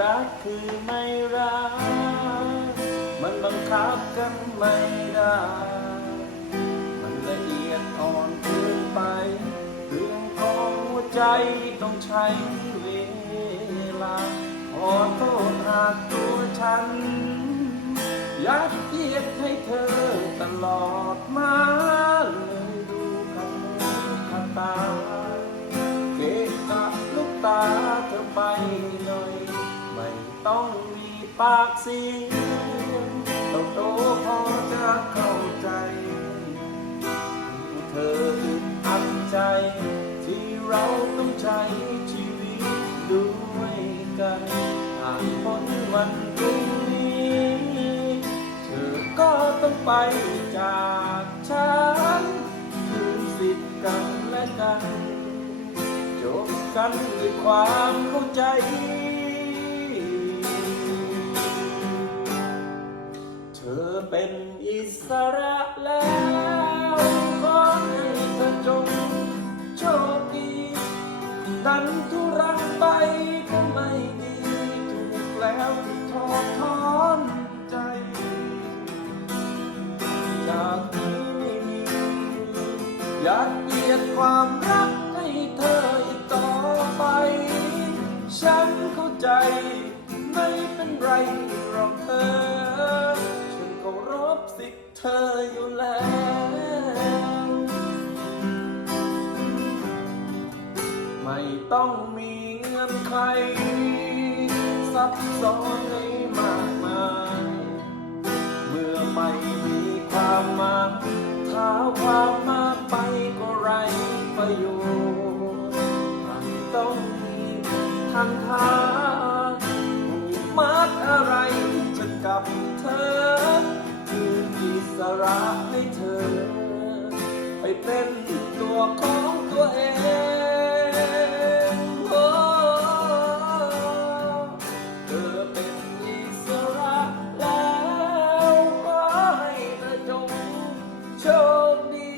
รักคือไม่รัก มันบังคับกันไม่ได้ มันละเอียดอ่อนเกินไป เรื่องของหัวใจต้องใช้เวลา ขอโทษหากตัวฉัน ยัดเยียดให้เธอตลอดมา ปากเสียงโตโตพอจะเข้าใจเธออึดอัดใจ ที่เราต้องใช้ชีวิตด้วยกันผ่านพ้นวันพรุ่งนี้ เธอก็ต้องไปจากฉันคืนสิทธิ์กันและกัน จบกันด้วยความเข้าใจ เป็นอิสระแล้วขอให้เธอจงโชคดีดันทุรังไปก็ไม่ดีถูกแล้วที่ทอดถอนใจ จากนี้ไม่มีอยากเกียดความรักให้เธออีกต่อไป ฉันเข้าใจไม่เป็นไรหรอกเธอ สิทธิ์เธออยู่แล้ว ไม่ต้องมีเงื่อนไขซับซ้อนให้มากมาย เมื่อไม่มีความหมายถ้าความมากไปก็ไรประโยชน์ไม่ต้องมีทางทางผูกมัดอะไรจะกับ ระให้เธอ ไปเป็นตัวของตัวเองโอ้เธอเป็นอิสระแล้วก็ให้เธอจงโชคดี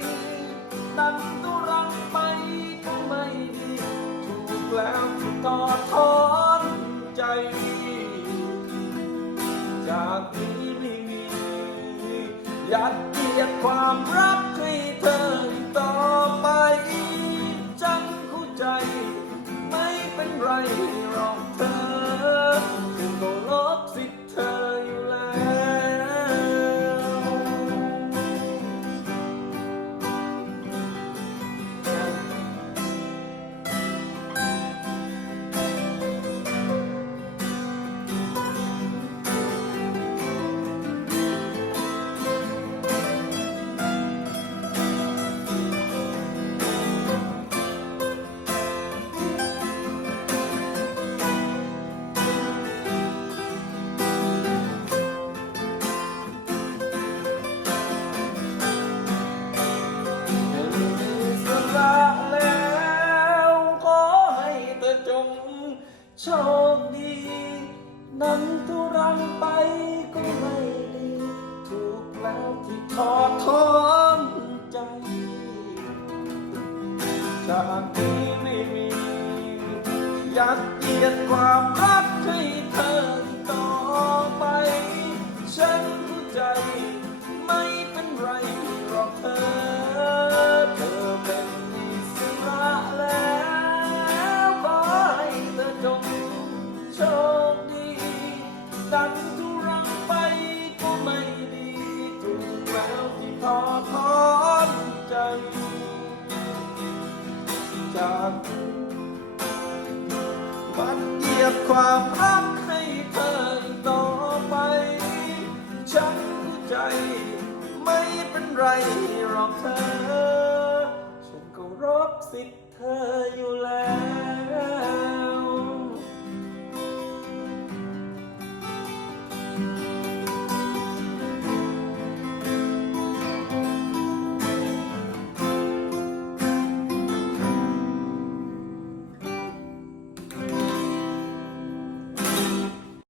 ตั้งตุรังไปก็ไม่ดีถูกแล้วที่ต่อทอนใจจาก ยัดเยียดความรักให้เธออีกต่อ ชคดี นั้นทุรังไปก็ไม่ดี ถูกแล้วที่ทอดทอนใจ จากนี้ไม่มียัดเยียดความรักให้เธอ โชคดีดันทุรังไปก็ไม่ดีถูกแล้วที่ทอทอนใจ จากมันเหยียบความรักให้เธอต่อไป ฉันเข้ใจไม่เป็นไรหรอกเธอ ฉันก็รบสิทธิ์เธออยู่แล้ว